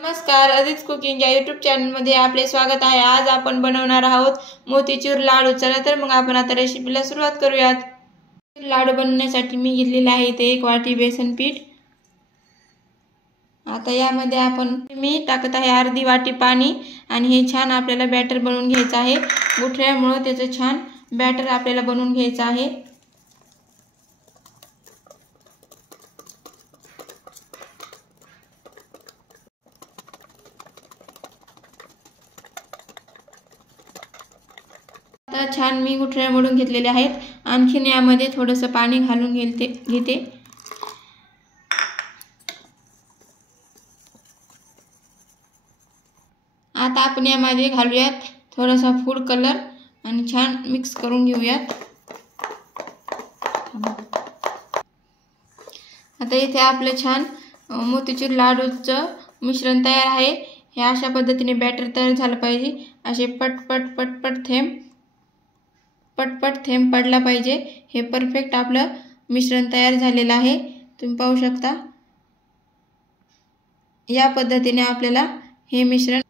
नमस्कार, अदित कुकिंग या यूट्यूब चॅनलमध्ये आपले स्वागत आहे। आज आपण बनवणार आहोत मोतीचूर लाडू। चला तर मग आपण आता रेसिपीला सुरुवात करूयात। लाडू बनवण्यासाठी मी घेतलेले आहे इथे 1 वाटी बेसन पीठ। आता यामध्ये मी टाकत आहे अर्धी वाटी पाणी आणि हे छान आपल्याला बॅटर बनवून घ्यायचं आहे। गुठळ्यामुळे त्याचं छान बॅटर आपल्याला बनवून घ्यायचं आहे। आता छान मी गुठळ्या मळून घेतलेले आहेत। आणखीन यामध्ये थोडंसं पाणी घालून घेते। आता आपण यामध्ये घालूयात थोडासा फूड कलर आणि छान मिक्स करून घेऊयात। आता इथे आपलं छान मोतीचूर लाडूचं मिश्रण तयार आहे। हे अशा पद्धतीने बॅटर तयार झालं पाहिजे। असे पटपट थेंब पडला पाहिजे। हे परफेक्ट आपलं मिश्रण तयार झालेलं आहे। तुम्ही पाहू शकता या पद्धतीने आपल्याला हे मिश्रण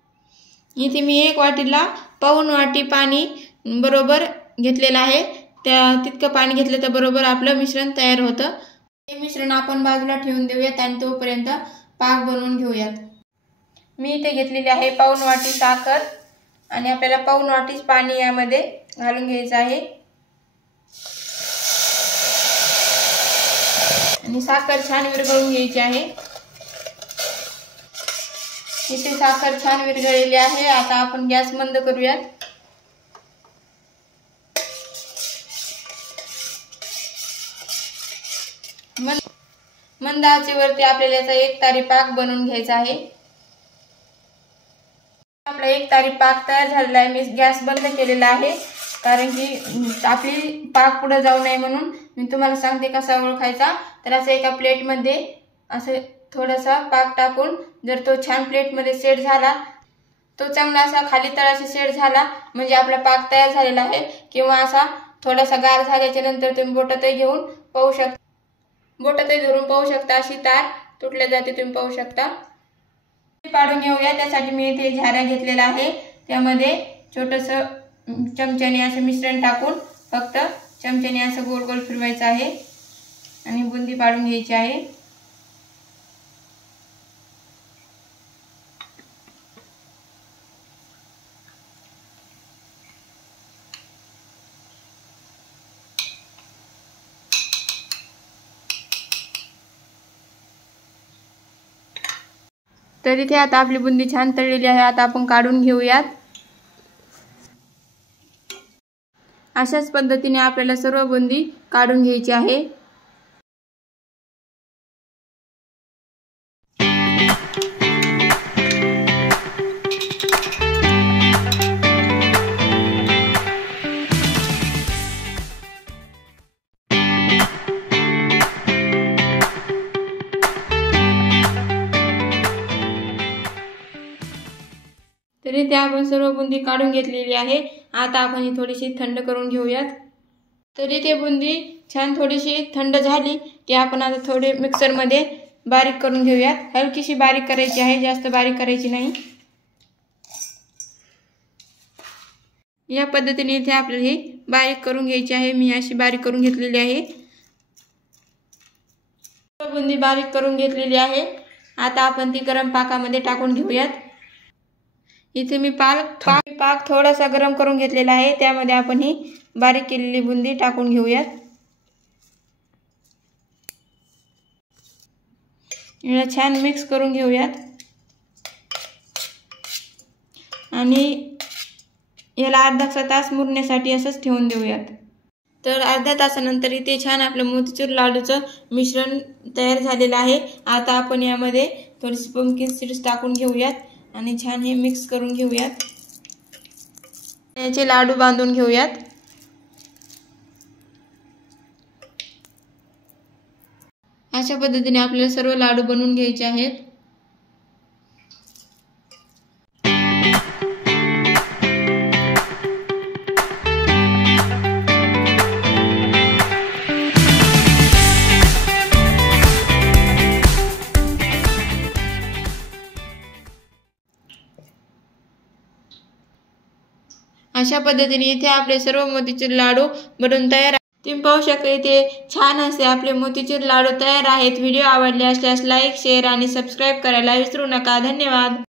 इथे मी 1 वाटीला पाऊण वाटी पाणी बरोबर घेतलेलं आहे। तितकं पाणी घेतलं तर बरोबर आपलं मिश्रण तयार होतं। हे मिश्रण आपण बाजूला ठेवून देऊयात आणि तोपर्यंत पाक बनवून घेऊयात। मी इथे घेतलेली आहे पाऊण वाटी साखर आणि आपल्याला पाऊण वाटी पाणी यामध्ये घालून घ्यायचं आहे आणि साखर छान विरघळून घ्यायची आहे। इथे साखर छान विरघळलेली आहे। आता आपण गॅस मंद करूयात। मंद आचेवरती आपल्याला याचा एकतारी पाक बनवून घ्यायचा आहे। आपला एकतारी पाक तयार झालेला आहे। मी गॅस बंद केलेला आहे कारण की आपली पाक पुढे जाऊ नये म्हणून। मी तुम्हाला सांगते कसा ओळखायचा। तर असं एका प्लेटमध्ये असं थोडासा पाक टाकून जर तो छान प्लेटमध्ये सेट झाला, तो चांगला असा खाली तळाशी सेट झाला म्हणजे आपला पाक तयार झालेला आहे। किंवा असा थोडासा गार झाल्याच्या नंतर तुम्ही बोटात घेऊन पाहू शकता, बोटात धरून पाहू शकता अशी तार तुटल्या जाते, तुम्ही पाहू शकता। पाडून घेऊया। त्यासाठी मी इथे झाऱ्या घेतलेला आहे। त्यामध्ये छोटंसं चमच्याने असं मिश्रण टाकून फक्त चमच्याने असं गोल गोल फिरवायचं आहे आणि बुंदी पाडून घ्यायची आहे। तर इथे आता आपली बुंदी छान तळलेली आहे। आता आपण काढून घेऊयात। अशाच पद्धतीने आपल्याला सर्व बुंदी काढून घ्यायची आहे। तर इथे आपण सर्व बुंदी काढून घेतलेली आहे। आता आपण ही थोडीशी थंड करून घेऊयात। तर इथे बुंदी छान थोडीशी थंड झाली की आपण आता थोडे मिक्सर मध्ये बारीक करून घेऊयात। हलकीशी बारीक करायची आहे, जास्त बारीक करायची नाही। या पद्धतीने इथे आपल्याला ही बारीक करून घ्यायची आहे। मी अशी बारीक करून घेतलेली आहे। बुंदी बारीक करून घेतलेली आहे। आता आपण ती गरम पाकामध्ये टाकून घेऊयात। इथे मी पाक थोडासा गरम करून घेतलेला आहे। त्यामध्ये आपण ही बारीक केलेली बुंदी टाकून घेऊयात। याला छान मिक्स करून घेऊयात आणि याला अर्धा तास मुरण्यासाठी असंच ठेवून देऊयात। तर अर्ध्या तासानंतर इथे छान आपलं मोतीचूर लाडूचं मिश्रण तयार झालेलं आहे। आता आपण यामध्ये थोडीशी पंपकिन सीड्स टाकून घेऊयात आणि छान हे मिक्स करून घेऊयात। याचे लाडू बांधून घेऊयात। अशा पद्धतीने आपल्याला सर्व लाडू बनवून घ्यायचे आहेत। अशा पद्धतीने इथे आपले सर्व मोतीचूर लाडू बनवून तयार. तुम्ही पाहू शकता इथे छान असे आपले मोतीचूर लाडू तयार आहेत. व्हिडिओ आवडले असल्यास लाईक, शेअर आणि सबस्क्राईब करायला विसरू नका. धन्यवाद.